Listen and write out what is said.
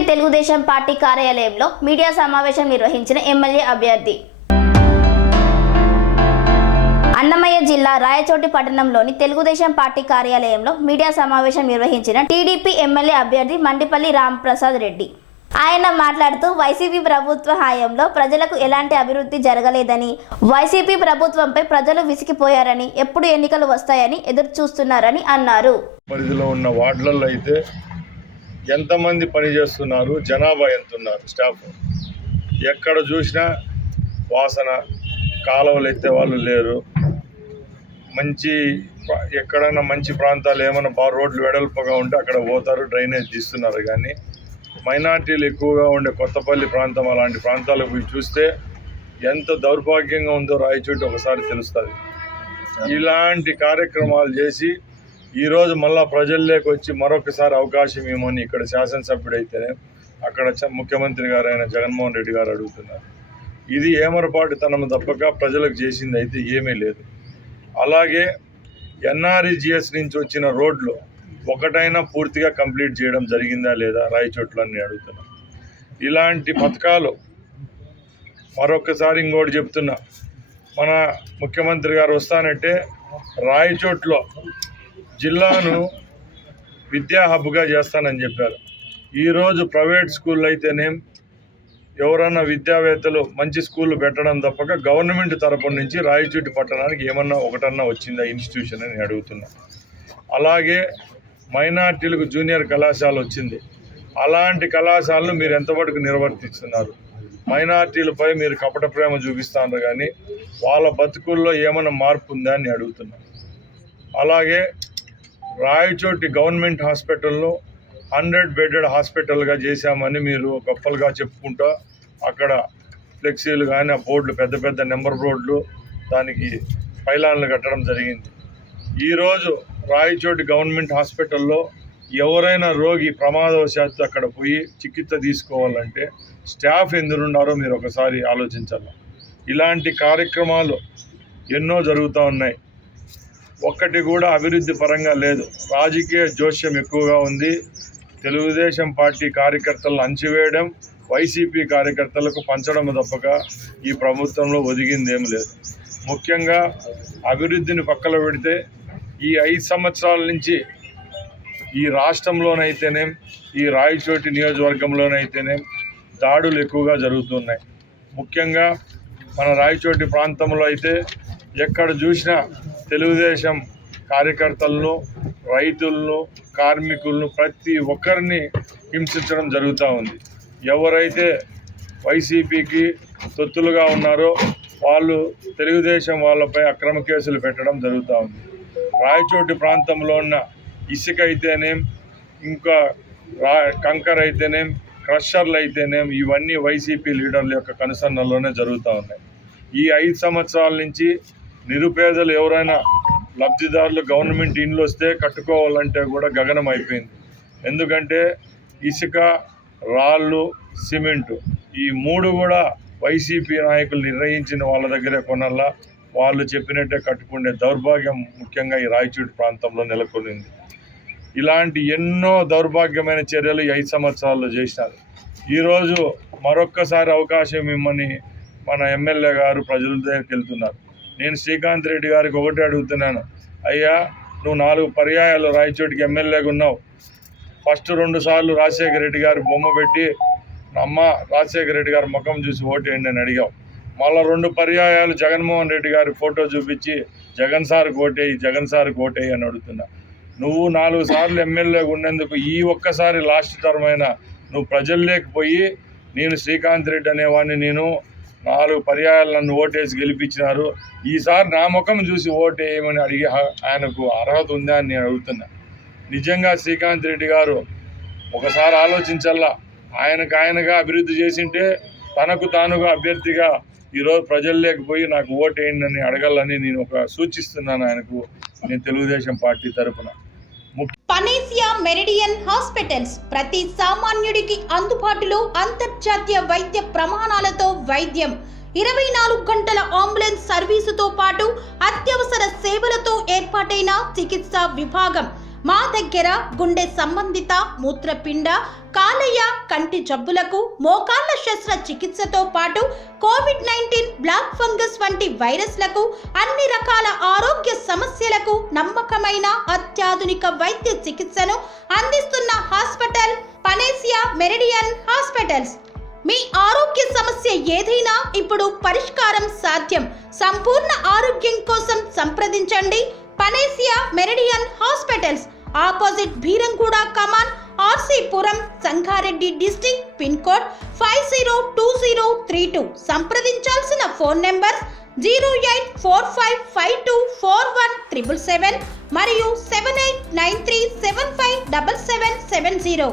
TDP Telugu Desam party కార్యాలయంలో media సమావేశం నిర్వహించిన ఎమ్మెల్యే అభ్యర్థి. అన్నమయ్య జిల్లా రాయచోటి పట్టణంలోని తెలుగుదేశం పార్టీ కార్యాలయంలో మీడియా సమావేశం నిర్వహించిన టీడీపీ ఎమ్మెల్యే అభ్యర్థి మండిపల్లి రాంప్రసాద్ రెడ్డి. ఆయన మాట్లాడుతూ వైసీపీ ప్రభుత్వ హయాంలో ప్రజలకు ఎలాంటి అభివృద్ధి జరగలేదని, వైసీపీ ప్రభుత్వంపై ప్రజలు విసిగిపోయారని, ఎప్పుడు ఎన్నికలు వస్తాయని ఎదురు చూస్తున్నారని అన్నారు. పరిధిలో ఉన్న వార్డులలో అయితే ఎంతమంది పనిచేస్తున్నారు, జనాభా ఎంత ఉన్నారు, స్టాఫ్ ఎక్కడ చూసినా వాసన, కాలువలు ఎత్తే వాళ్ళు లేరు. ఎక్కడైనా మంచి ప్రాంతాలు ఏమైనా రోడ్లు వెడల్పుగా ఉంటే అక్కడ పోతారు, డ్రైనేజ్ తీస్తున్నారు. కానీ మైనార్టీలు ఎక్కువగా ఉండే కొత్తపల్లి ప్రాంతం అలాంటి ప్రాంతాలకు పోయి చూస్తే ఎంత దౌర్భాగ్యంగా ఉందో రాయచోటి ఒకసారి తెలుస్తుంది. ఇలాంటి కార్యక్రమాలు చేసి ఈరోజు మళ్ళా ప్రజల్లోకి వచ్చి మరొకసారి అవకాశం ఏమని ఇక్కడ శాసనసభ్యుడైతేనే అక్కడ ముఖ్యమంత్రి గారు అయిన జగన్మోహన్ రెడ్డి గారు అడుగుతున్నారు. ఇది ఏమరపాటుతనం తప్పక ప్రజలకు చేసింది అయితే ఏమీ లేదు. అలాగే ఎన్ఆర్ఈజిఎస్ నుంచి వచ్చిన రోడ్లు ఒకటైనా పూర్తిగా కంప్లీట్ చేయడం జరిగిందా లేదా రాయచోట్లో అని అడుగుతున్నాం. ఇలాంటి పథకాలు మరొకసారి ఇంకోటి చెప్తున్నా, మన ముఖ్యమంత్రి గారు వస్తానంటే రాయచోట్లో జిల్లాను విద్యా హబ్గా చేస్తానని చెప్పారు. ఈరోజు ప్రైవేట్ స్కూళ్ళు అయితేనేం ఎవరన్నా విద్యావేత్తలు మంచి స్కూళ్ళు పెట్టడం తప్పక గవర్నమెంట్ తరపు నుంచి రాయచోటి పట్టణానికి ఏమన్నా ఒకటన్నా వచ్చిందా ఇన్స్టిట్యూషన్ అని అడుగుతున్నా. అలాగే మైనార్టీలకు జూనియర్ కళాశాల వచ్చింది. అలాంటి కళాశాలను మీరు ఎంతవరకు నిర్వర్తిస్తున్నారు? మైనార్టీలపై మీరు కపట ప్రేమ చూపిస్తున్నారు కానీ వాళ్ళ బతుకుల్లో ఏమైనా మార్పు ఉందా అని అడుగుతున్నా. అలాగే రాయచోటి గవర్నమెంట్ హాస్పిటల్లో 100 బెడెడ్ హాస్పిటల్గా చేశామని మీరు గొప్పలుగా చెప్పుకుంటా అక్కడ ఫ్లెక్సీలు కానీ ఆ బోర్డులు పెద్ద పెద్ద నెంబర్ బోర్డులు దానికి పైలాన్లు కట్టడం జరిగింది. ఈరోజు రాయచోటి గవర్నమెంట్ హాస్పిటల్లో ఎవరైనా రోగి ప్రమాదవశాత్తు అక్కడ పోయి చికిత్స తీసుకోవాలంటే స్టాఫ్ ఎందుకున్నారో మీరు ఒకసారి ఆలోచించాలి. ఇలాంటి కార్యక్రమాలు ఎన్నో జరుగుతూ ఉన్నాయి. ఒక్కటి కూడా అభివృద్ధి పరంగా లేదు. రాజకీయ జోష్యం ఎక్కువగా ఉంది. తెలుగుదేశం పార్టీ కార్యకర్తలను అంచివేయడం, వైసీపీ కార్యకర్తలకు పంచడం తప్పక ఈ ప్రభుత్వంలో ఒదిగిందేం లేదు. ముఖ్యంగా అభివృద్ధిని పక్కన పెడితే ఈ 5 సంవత్సరాల నుంచి ఈ రాష్ట్రంలోనైతేనేం ఈ రాయచోటి నియోజకవర్గంలోనైతేనేం దాడులు ఎక్కువగా జరుగుతున్నాయి. ముఖ్యంగా మన రాయచోటి ప్రాంతంలో అయితే ఎక్కడ చూసినా తెలుగుదేశం కార్యకర్తలను, రైతులను, కార్మికులను ప్రతి ఒక్కరిని హింసించడం జరుగుతూ ఉంది. ఎవరైతే వైసీపీకి తొత్తులుగా ఉన్నారో వాళ్ళు తెలుగుదేశం వాళ్ళపై అక్రమ కేసులు పెట్టడం జరుగుతూ ఉంది. రాయచోటి ప్రాంతంలో ఉన్న ఇసుక అయితేనేం, ఇంకా కంకర్ అయితేనేం, క్రషర్లు అయితేనేం ఇవన్నీ వైసీపీ లీడర్ల యొక్క కనుసన్నల్లోనే జరుగుతూ ఉన్నాయి. ఈ 5 సంవత్సరాల నుంచి నిరుపేదలు ఎవరైనా లబ్ధిదారులు గవర్నమెంట్ ఇండ్లు వస్తే కట్టుకోవాలంటే కూడా గగనం అయిపోయింది. ఎందుకంటే ఇసుక, రాళ్ళు, సిమెంటు ఈ 3 కూడా వైసీపీ నాయకులు నిర్ణయించిన వాళ్ళ దగ్గరే కొనాలా, వాళ్ళు చెప్పినట్టే కట్టుకునే దౌర్భాగ్యం ముఖ్యంగా ఈ రాయచోటి ప్రాంతంలో నెలకొనింది. ఇలాంటి ఎన్నో దౌర్భాగ్యమైన చర్యలు 5 సంవత్సరాల్లో చేసినారు. ఈరోజు మరొక్కసారి అవకాశం ఇమ్మని మన ఎమ్మెల్యే గారు ప్రజల దగ్గరికి వెళ్తున్నారు. నేను శ్రీకాంత్ రెడ్డి గారికి ఒకటే అడుగుతున్నాను, అయ్యా నువ్వు 4 పర్యాయాలు రాయచోటికి ఎమ్మెల్యేగా ఉన్నావు. ఫస్ట్ 2 సార్లు రాజశేఖర రెడ్డి గారి బొమ్మ పెట్టి అమ్మ రాజశేఖర రెడ్డి గారి ముఖం చూసి ఓటేయండి అని అడిగావు. మళ్ళీ 2 పర్యాయాలు జగన్మోహన్ రెడ్డి గారి ఫోటో చూపించి జగన్ సార్కి ఓటేయి, జగన్ సార్కి ఓటేయి అని అడుగుతున్నా. నువ్వు 4 సార్లు ఎమ్మెల్యేగా ఉన్నందుకు ఈ ఒక్కసారి లాస్ట్ టర్మ్ అయినా నువ్వు ప్రజల్లోకి పోయి నేను శ్రీకాంత్ రెడ్డి అనేవాడిని, నేను 4 పర్యాయాలు నన్ను ఓటేసి గెలిపించినారు, ఈసారి నా ముఖం చూసి ఓటేయమని అడిగే ఆయనకు అర్హత ఉందా అని నేను అడుగుతున్నా. నిజంగా శ్రీకాంత్ రెడ్డి గారు ఒకసారి ఆలోచించల్లా. ఆయనగా అభివృద్ధి చేసింటే తనకు తానుగా అభ్యర్థిగా ఈరోజు ప్రజల్లోకి పోయి నాకు ఓటేయండి అని అడగాలని నేను సూచిస్తున్నాను ఆయనకు, నేను తెలుగుదేశం పార్టీ తరఫున. పనేసియా మెరిడియన్ హాస్పిటల్స్ ప్రతి సామాన్యుడికి అందుబాటులో అంతర్జాతీయ వైద్య ప్రమాణాలతో వైద్యం, 24 గంటల అంబులెన్స్ సర్వీసుతో పాటు అత్యవసర సేవలతో ఏర్పాటైన చికిత్సా విభాగం, మా దగ్గర గుండె సంబంధిత మూత్రపిండ కాలేయ కంటి జబ్బులకు మోకాళ్ల శస్త్రచికిత్సతో పాటు కోవిడ్-19 బ్లాక్ ఫంగస్ వంటి వైరస్లకు అన్ని రకాల ఆరోగ్య సమస్యలకు నమ్మకమైన అత్యాధునిక వైద్య చికిత్సను అందిస్తున్న హాస్పిటల్ పనేసియా మెరిడియన్ హాస్పిటల్స్. మీ ఆరోగ్య సమస్య ఏదైనా ఇప్పుడు పరిష్కారం సాధ్యం. సంపూర్ణ ఆరోగ్యం కోసం సంప్రదించండి Panacea Meridian hospitals, opposite Bheeramguda Kaman, RC Puram, Sangareddy district, pin code 502032. సంప్రదించాల్సిన ఫోన్ నెంబర్ 0845524177 మరియు 7893757770.